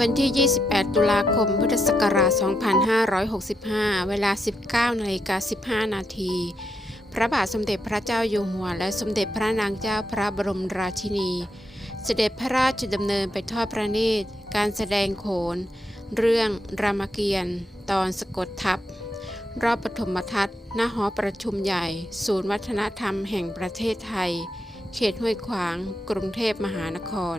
วันที่ 28 ตุลาคม พุทธศักราช 2565 เวลา 19นาฬิกา15 นาที พระบาทสมเด็จพระเจ้าอยู่หัว และสมเด็จพระนางเจ้าพระบรมราชินี เสด็จพระราชดำเนินไปทอดพระเนตร การแสดงโขน เรื่องรามเกียรติ์ตอนสะกดทัพรอบปฐมทัศน์ณหอประชุมใหญ่ ศูนย์วัฒนธรรมแห่งประเทศไทย เขตห้วยขวาง กรุงเทพมหานคร